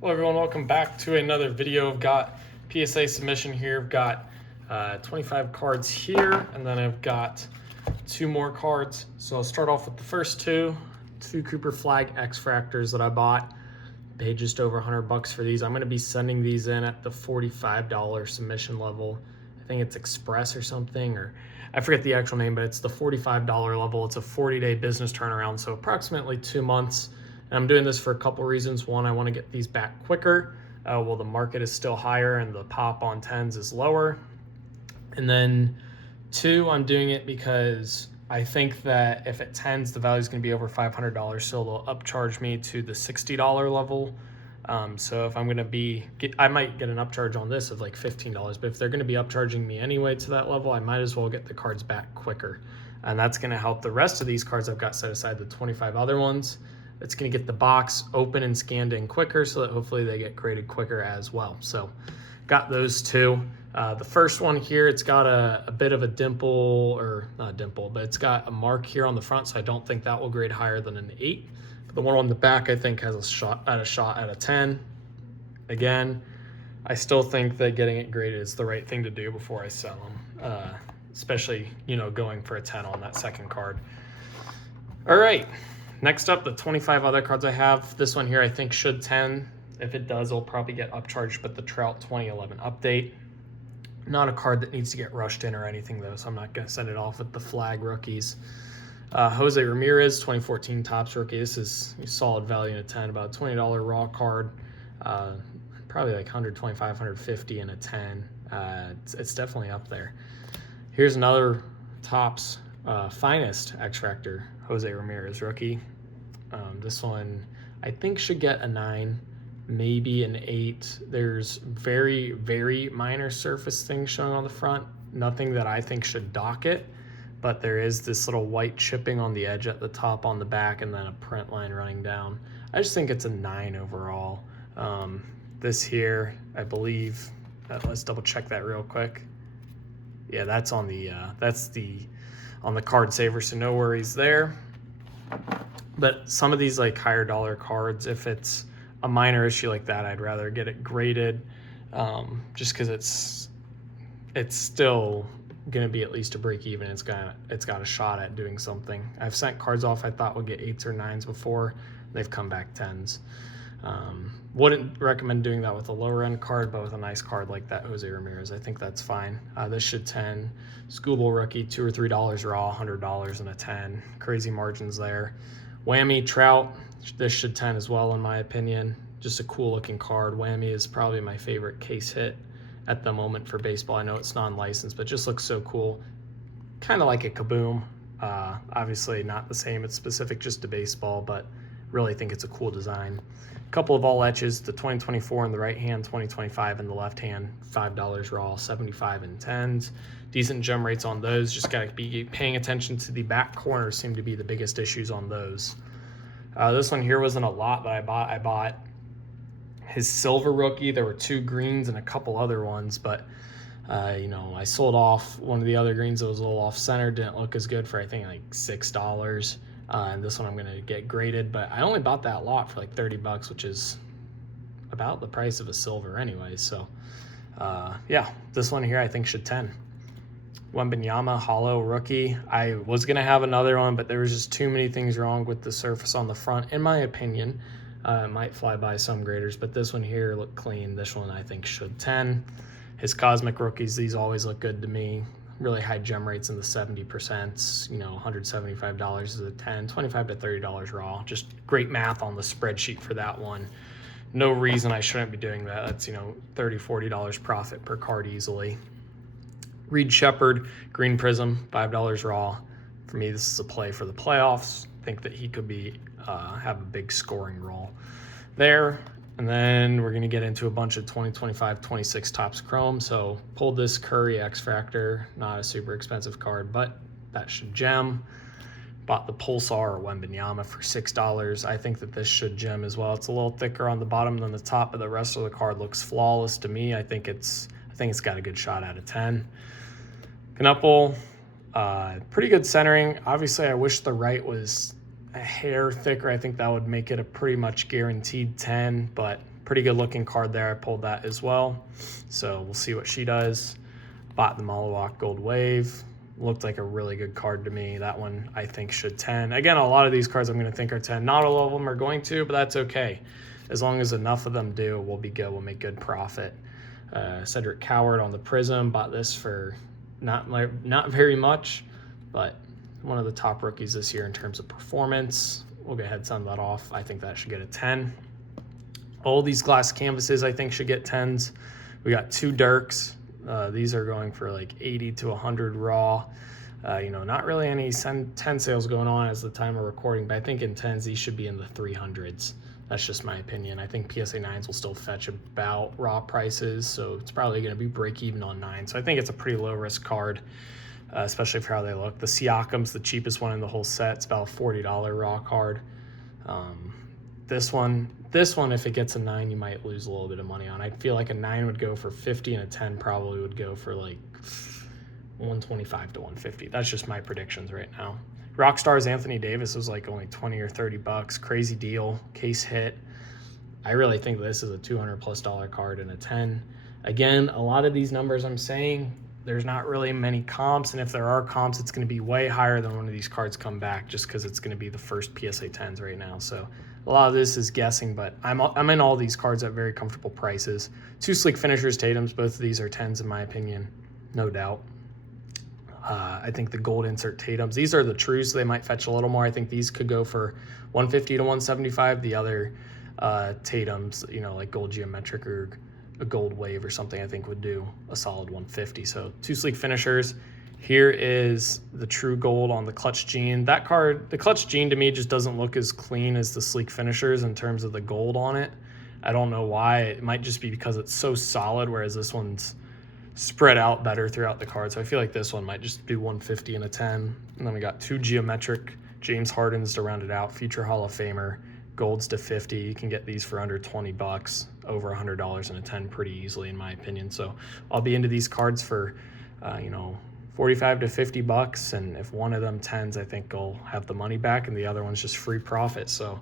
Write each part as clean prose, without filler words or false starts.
Hello everyone, welcome back to another video. I've got PSA submission here. I've got 25 cards here, and then I've got 2 more cards. So I'll start off with the first two Cooper Flagg X-Fractors that I bought. Paid just over 100 bucks for these. I'm going to be sending these in at the $45 submission level. I think it's Express or something, or I forget the actual name, but it's the $45 level. It's a 40-day business turnaround, so approximately 2 months. And I'm doing this for a couple reasons. One, I want to get these back quicker. Well, the market is still higher and the pop on 10s is lower. And then 2, I'm doing it because I think that if it 10s, the value is going to be over $500, so they'll upcharge me to the $60 level. So if I'm going to I might get an upcharge on this of like $15, but if they're going to be upcharging me anyway to that level, I might as well get the cards back quicker. And that's going to help the rest of these cards I've got set aside, the 25 other ones. It's going to get the box open and scanned in quicker so that hopefully they get graded quicker as well. So got those 2. The first one here, it's got a bit of a dimple, or not a dimple, but it's got a mark here on the front, so I don't think that will grade higher than an 8. But the one on the back, I think, has a shot at a 10. Again, I still think that getting it graded is the right thing to do before I sell them, especially, going for a 10 on that second card. All right. Next up, the 25 other cards I have. This one here I think should 10. If it does, it'll probably get upcharged, but the Trout 2011 update. Not a card that needs to get rushed in or anything, though, so I'm not going to send it off with the Flagg rookies. Jose Ramirez, 2014 Topps rookie. This is a solid value in a 10, about a $20 raw card. Probably like 125, 150 in a 10. It's definitely up there. Here's another Topps finest X-Fractor, Jose Ramirez rookie. This one I think should get a 9, maybe an 8. There's very, very minor surface things showing on the front. Nothing that I think should dock it, but there is this little white chipping on the edge at the top on the back and then a print line running down. I just think it's a 9 overall. This here, I believe, let's double check that real quick. Yeah, that's on the on the card saver, so no worries there. But some of these like higher dollar cards, if it's a minor issue like that, I'd rather get it graded, just because it's still going to be at least a break even. It's got a shot at doing something. I've sent cards off I thought would get 8s or 9s before. They've come back 10s. Wouldn't recommend doing that with a lower end card, but with a nice card like that Jose Ramirez, I think that's fine. This should 10. Schoolboy rookie, $2 or $3 raw, $100 and a 10. Crazy margins there. Whammy Trout, this should 10 as well in my opinion. Just a cool looking card. Whammy is probably my favorite case hit at the moment for baseball. I know it's non-licensed, but just looks so cool. Kind of like a Kaboom. Obviously not the same, it's specific just to baseball, but really think it's a cool design. A couple of all etches, the 2024 in the right hand, 2025 in the left hand, $5 raw, 75 in 10s. Decent gem rates on those. Just got to be paying attention to the back corners, seem to be the biggest issues on those. This one here wasn't a lot that I bought. I bought his silver rookie. There were 2 greens and a couple other ones, but I sold off one of the other greens that was a little off center, didn't look as good, for I think like $6. And this one I'm going to get graded, but I only bought that lot for like 30 bucks, which is about the price of a silver anyway. So yeah, this one here I think should 10. Wembanyama hollow rookie. I was going to have another one, but there was just too many things wrong with the surface on the front, in my opinion. It might fly by some graders, but this one here looked clean. This one I think should 10. His cosmic rookies, these always look good to me. Really high gem rates in the 70%, $175 is a 10, $25 to $30 raw. Just great math on the spreadsheet for that one. No reason I shouldn't be doing that. That's, $30, $40 profit per card easily. Reed Shepherd, Green Prism, $5 raw. For me, this is a play for the playoffs. I think that he could have a big scoring role there. And then we're going to get into a bunch of 2025, 26 Topps Chrome. So pulled this Curry X-Fractor, not a super expensive card, but that should gem. Bought the Pulsar or Wembanyama for $6. I think that this should gem as well. It's a little thicker on the bottom than the top, but the rest of the card looks flawless to me. I think it's got a good shot out of 10. Knuppel, pretty good centering. Obviously, I wish the right was a hair thicker, I think that would make it a pretty much guaranteed 10, but pretty good looking card there. I pulled that as well. So we'll see what she does. Bought the Malawak Gold Wave. Looked like a really good card to me. That one I think should 10. Again, a lot of these cards I'm going to think are 10. Not all of them are going to, but that's okay. As long as enough of them do, we'll be good. We'll make good profit. Cedric Coward on the Prism. Bought this for not very much, but one of the top rookies this year in terms of performance. We'll go ahead and send that off. I think that should get a 10. All these glass canvases I think should get 10s. We got 2 Dirks. These are going for like 80 to 100 raw. Not really any 10 sales going on as the time of recording, but I think in 10s these should be in the 300s. That's just my opinion. I think PSA 9s will still fetch about raw prices, so it's probably going to be break even on 9. So I think it's a pretty low risk card, especially for how they look. The Siakam's the cheapest one in the whole set. It's about a $40 raw card. This one, if it gets a 9, you might lose a little bit of money on. I feel like a 9 would go for 50 and a 10 probably would go for like 125 to 150. That's just my predictions right now. Rockstar's Anthony Davis was like only 20 or 30 bucks. Crazy deal. Case hit. I really think this is a $200+ card and a 10. Again, a lot of these numbers I'm saying, there's not really many comps, and if there are comps, it's going to be way higher than one of these cards come back just because it's going to be the first PSA 10s right now. So a lot of this is guessing, but I'm in all these cards at very comfortable prices. 2 Sleek Finishers Tatums. Both of these are 10s in my opinion, no doubt. I think the gold insert Tatums, these are the true, so they might fetch a little more. I think these could go for 150 to 175. The other Tatums, like gold geometric or a gold wave or something, I think would do a solid 150. So 2 Sleek Finishers. Here is the true gold on the Clutch Gene. That card, the Clutch Gene to me just doesn't look as clean as the Sleek Finishers in terms of the gold on it. I don't know why. It might just be because it's so solid, whereas this one's spread out better throughout the card. So I feel like this one might just do 150 and a 10. And then we got 2 geometric James Hardens to round it out. Future Hall of Famer. Golds to 50. You can get these for under 20 bucks, over $100 and a 10 pretty easily in my opinion. So I'll be into these cards for 45 to 50 bucks, and if one of them 10s, I think I'll have the money back, and the other one's just free profit. So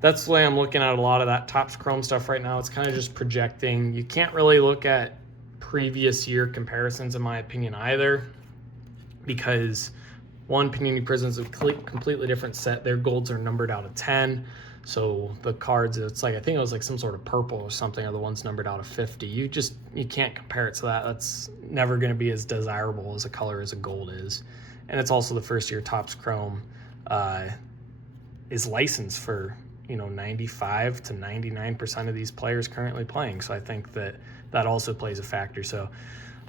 that's the way I'm looking at a lot of that Topps Chrome stuff right now. It's kind of just projecting. You can't really look at previous year comparisons in my opinion either, because one, Panini Prism's a completely different set. Their golds are numbered out of 10. So the cards, it's like, I think it was like some sort of purple or something, are the ones numbered out of 50. You can't compare it to that. That's never going to be as desirable as a color as a gold is. And it's also the first year Topps Chrome is licensed for 95 to 99% of these players currently playing. So I think that also plays a factor. So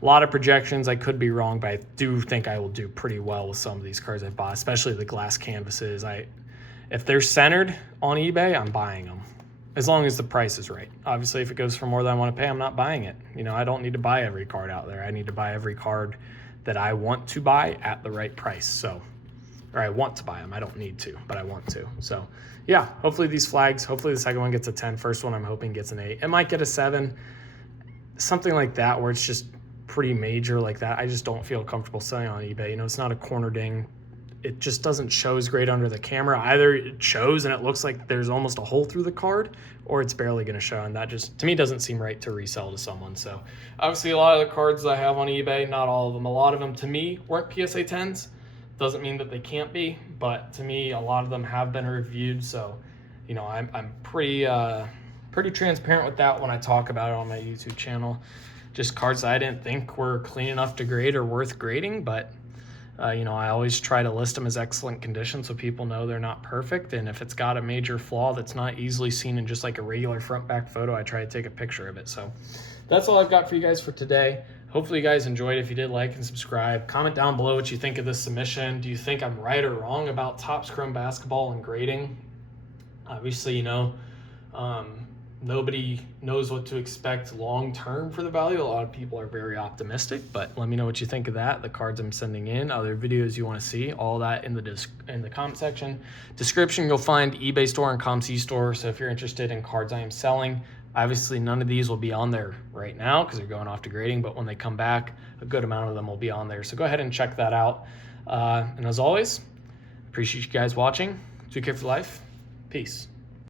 a lot of projections. I could be wrong, but I do think I will do pretty well with some of these cards I bought, especially the glass canvases. If they're centered on eBay, I'm buying them, as long as the price is right. Obviously, if it goes for more than I want to pay, I'm not buying it. I don't need to buy every card out there. I need to buy every card that I want to buy at the right price. Or I want to buy them. I don't need to, but I want to. So yeah, hopefully these flags, hopefully the second one gets a 10. First one I'm hoping gets an 8. It might get a 7, something like that, where it's just pretty major like that. I just don't feel comfortable selling on eBay. It's not a corner ding. It just doesn't show as great under the camera. Either it shows and it looks like there's almost a hole through the card, or it's barely going to show, and that just, to me, doesn't seem right to resell to someone. So obviously a lot of the cards I have on eBay, not all of them, a lot of them to me work PSA 10s. Doesn't mean that they can't be, but to me, a lot of them have been reviewed. So, I'm pretty transparent with that when I talk about it on my YouTube channel. Just cards that I didn't think were clean enough to grade or worth grading, but I always try to list them as excellent condition so people know they're not perfect. And if it's got a major flaw that's not easily seen in just like a regular front back photo, I try to take a picture of it. So that's all I've got for you guys for today. Hopefully you guys enjoyed. If you did, like and subscribe. Comment down below what you think of this submission. Do you think I'm right or wrong about Topps Chrome basketball and grading? Obviously, nobody knows what to expect long term for the value. A lot of people are very optimistic, but let me know what you think of that. The cards I'm sending in, other videos you want to see, all that in the comment section. Description, you'll find eBay store and ComC store. So if you're interested in cards I am selling, obviously none of these will be on there right now because they're going off to grading, but when they come back, a good amount of them will be on there. So go ahead and check that out. And as always, appreciate you guys watching. GK for life. Peace.